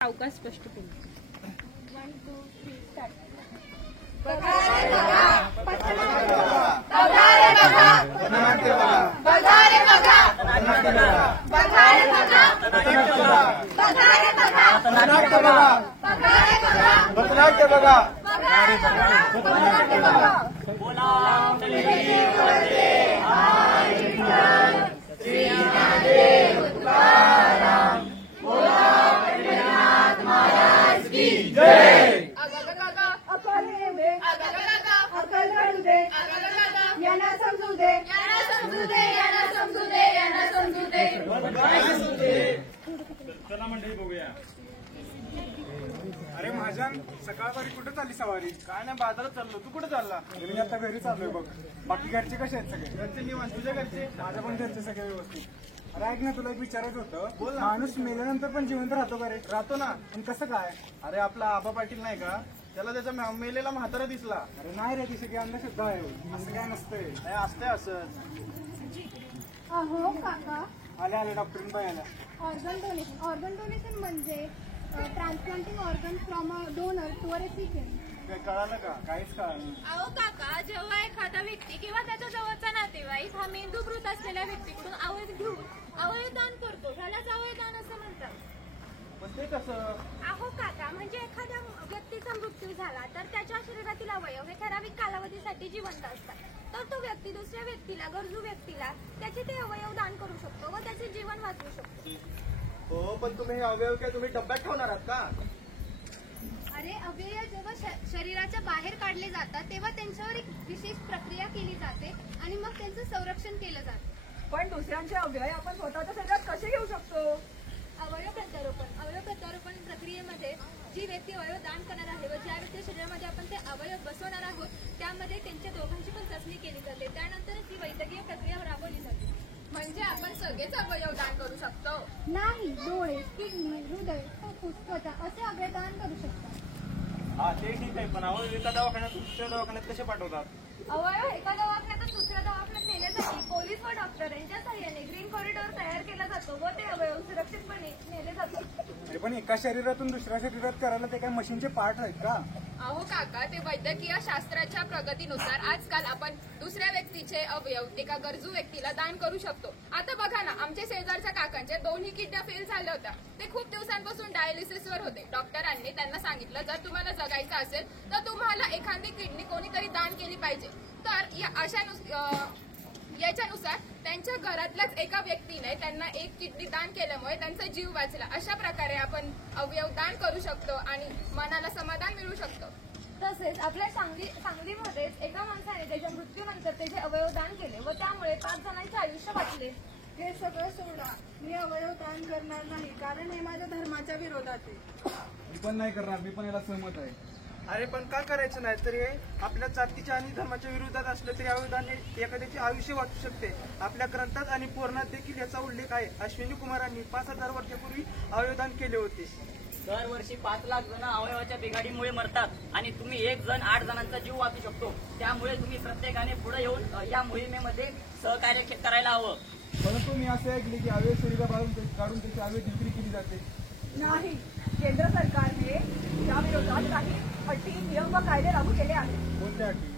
अवकाश स्पष्ट करू. 1 2 3 स्टार्ट. चला मंडळी बघूया. अरे महाजन, सकाळपारी कुठे चालली सवारी? काय नाही, बाजारात चाललो. तू कुठे चालला? मी आता घरी चाललोय बघ. बाकी घरचे कसे आहेत सगळे? घरचे निवांत. तुझ्या घरचे? माझ्या पण घरचे सगळे व्यवस्थित. अरे ऐक ना, तुला एक विचारायचं होतं. बोल. माणूस मेल्यानंतर पण जिवंत राहतो का रे? राहतो ना. पण कसं काय? अरे आपला आबा पाटील नाही का, त्याला त्याचा मेलेला म्हातारा दिसला. अरे नाही रे, ती सगळी अंधश्रद्धा आहे. असं काय नसतंय. नाही असतंय असं. अहो काका, आले आले डॉक्टरीन बाई आल्या. ऑर्गन डोनेशन म्हणजे transplanting organ from a donor to a recipient. काय कळालं का? काहीच कळालं नाही. अहो काका, जेव्हा एखादा व्यक्ती किंवा त्याच्या जवळचा नातेवाईक हा मेंदूमृत असलेल्या व्यक्तीकडून अवयव घेऊन अवयवदान करतो, त्यालाच अवयवदान असं म्हणतात. पण ते कसं? अहो काका, म्हणजे एखाद्या व्यक्तीचा मृत्यू झाला तर त्याच्या शरीरातील अवयव हे ठराविक कालावधीसाठी जिवंत असतात. तर तो व्यक्ती दुसऱ्या व्यक्तीला, गरजू व्यक्तीला त्याचे ते अवयव दान करू शकतो व त्याचे जीवन वाचवू शकतो. हो, पण तुम्ही हे अवयव काय तुम्ही डब्यात ठेवणार आहात का? अरे अवयव जेव्हा शरीराच्या बाहेर काढले जातात तेव्हा त्यांच्यावर एक विशेष प्रक्रिया केली जाते आणि मग त्यांचं संरक्षण केलं जातं. पण दुसऱ्यांचे अवयव आपण स्वतःच्या शरीरात कसे घेऊ शकतो? अवयव प्रत्यारोपण प्रक्रियेमध्ये जी व्यक्ती अवयव दान करणार आहे व ज्या व्यक्ती शरीरामध्ये आपण ते अवयव बसवणार आहोत त्यामध्ये त्यांच्या दोघांची पण चाचणी केली जाते. त्यानंतर ती वैद्यकीय प्रक्रिया राबवली जाते. म्हणजे आपण सगळेच अवयव दान करू शकतो? नाही, डोळे, किडनी, हृदय, फुफ्फुस, त्वचा असे अवयव दान करू शकतात. हा, ते ठीक आहे, पण अवयव एका दवाखान्यात दुसऱ्या दवाखान्यात कसे पाठवतात? अवयव एका दवाखान्यातून दुसऱ्या दवाखान्यात नेण्यासाठी पोलीस व डॉक्टर यांच्या सहाय्याने ग्रीन कॉरिडॉर तयार केला जातो व ते अवयव सुरक्षितपणे नेले जातात. अरे पण एका शरीरातून दुसऱ्या शरीरात करायला ते काय मशीनचे पार्ट आहेत का? अहो काका, ते वैद्यकीय शास्त्राच्या प्रगतीनुसार आजकाल आपण दुसऱ्या व्यक्तीचे अवयव एका गरजू व्यक्तीला दान करू शकतो. आता बघा ना, आमच्या शेजारच्या काकांच्या 2 किडन्या फेल झाल्या होत्या. ते खूप दिवसांपासून डायलिसिसवर होते. डॉक्टरांनी त्यांना सांगितलं, जर तुम्हाला जगायचं असेल तर तुम्हाला एखादी किडनी कोणीतरी दान केली पाहिजे. तर याच्यानुसार त्यांच्या घरातल्याच एका व्यक्तीने त्यांना 1 किडनी दान केल्यामुळे त्यांचा जीव वाचला. अशा प्रकारे आपण अवयव दान करू शकतो आणि मनाला समाधान मिळू शकतो. तसेच आपल्या सांगलीमध्येच एका माणसाने त्याच्या मृत्यूनंतर त्याचे अवयव दान केले व त्यामुळे 5 जणांचे आयुष्य वाचले. हे सगळं सोडा, मी अवयव दान करणार नाही, कारण हे माझ्या धर्माच्या विरोधात आहे. मी पण नाही करणार, मी पण याला सहमत आहे. अरे पण का करायचं नाही? तरी आपल्या जातीच्या आणि धर्माच्या विरोधात असलं तरी अवयवदान हे एखाद्याचे आयुष्य वाचू शकते. आपल्या ग्रंथात आणि पुराणात देखील याचा उल्लेख आहे. अश्विनी कुमारांनी 5000 वर्षापूर्वी अवयवदान केले होते. दरवर्षी 5 लाख जण अवयवाच्या बिघाडीमुळे मरतात आणि तुम्ही 1 जण 8 जणांचा जीव वाचू शकतो. त्यामुळे तुम्ही प्रत्येकाने पुढे येऊन या मोहिमेमध्ये सहकार्य करायला हवं. परंतु मी असं ऐकले की अवयव शरीराबाहेरून काढून त्याची अवयव विक्री केली जाते. नाही, केंद्र सरकारने या विरोधात काही अटी, नियम व कायदे लागू केले आहेत. कोणत्या अटी?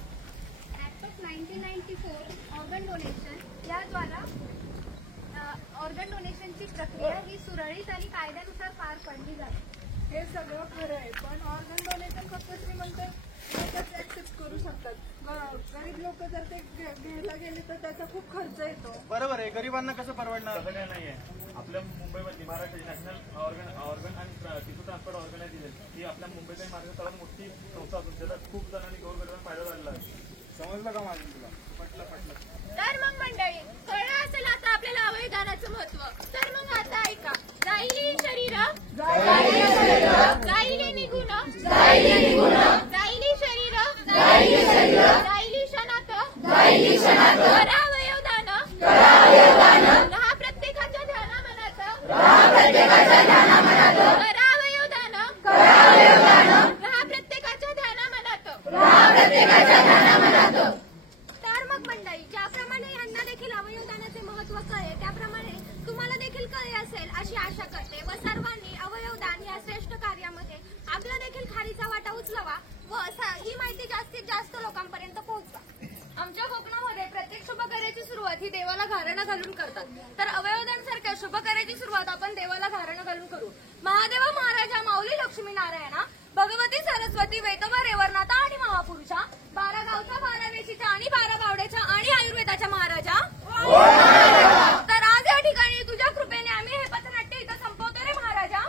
ऍक्ट ऑफ 1994 ऑर्गन डोनेशन याद्वारा ऑर्गन डोनेशनची प्रक्रिया ही सुरळीत आणि कायद्यानुसार पार पडली जाते. हे सगळं खरं आहे, पण ऑर्गन डोनेशन फक्त श्रीमंत लोकच ऍक्सेप्ट करू शकतात. गरीब लोक जर ते घ्यायला गेले तर त्याचा खूप खर्च येतो. बरोबर आहे, गरिबांना कसं परवडणार? असं काय नाहीये. आपल्या मुंबईमधली महाराष्ट्र नॅशनल ऑर्गन आणि टिश्यू ट्रान्सपोर्ट ऑर्गनायझेशन ही आपल्या मुंबईच्या मार्ग सर्वात मोठी संस्था असून त्याचा खूप जणांनी गोरगरिबांना फायदा झालेला आहे. समजलं का माझं तुला? पटलं. तर मग मंडळी, कळलं असेल आता आपल्याला अवयव दानाचं महत्व. तर मग आता ऐका. जाईली शरीर जाईली निघून जाईली शरीर जाईली क्षणात करा अवयव दान. रहा प्रत्येकाच्या ध्याना मनात करा अवयव दान. रहा प्रत्येकाच्या ध्याना मनात. तर मग मंडळी, ज्याप्रमाणे यांना देखील अवयव दानाचे महत्व कळले त्याप्रमाणे तुम्हाला देखील कळले असेल अशी आशा करते व सर्वांनी अवयव दान आपला देखील खारीचा वाटा उचलावा व ही माहिती जास्तीत जास्त लोकांपर्यंत पोहोचवा. आमच्या कोकणामध्ये प्रत्येक शुभ कार्याची सुरुवात ही देवाला घारणं घालून करतात. तर अवयवदानासारख्या शुभ कार्याची सुरुवात आपण देवाला घारणं घालून करू. महादेवा महाराजा, माऊली लक्ष्मी नारायणा, भगवती सरस्वती, वेतोबा रेवरनाथा आणि महापुरुषा, 12 गावच्या 12 वेशीच्या आणि 12 बावड्याच्या आणि आयुर्वेदाच्या महाराजा. तर आज या ठिकाणी तुझ्या कृपेने आम्ही हे पथनाट्य इथं संपवतो रे महाराजा.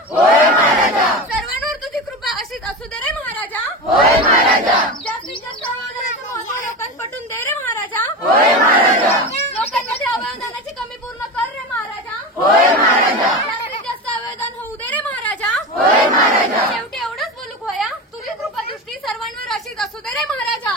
सर्वांवर तुझी कृपा अशीच असू दे रे महाराजा. जास्तीत जास्त अवयवदानाचं महत्त्व लोकांना पटवून दे रे महाराजा. लोकांमध्ये अवयवदानाची कमी पूर्ण कर रे महाराजा. जास्तीत जास्त अवयवदान होऊ दे रे महाराजा. शेवटी एवढंच बोलू खोया, तुझी कृपा दृष्टी सर्वांवर अशीच असू दे रे महाराजा.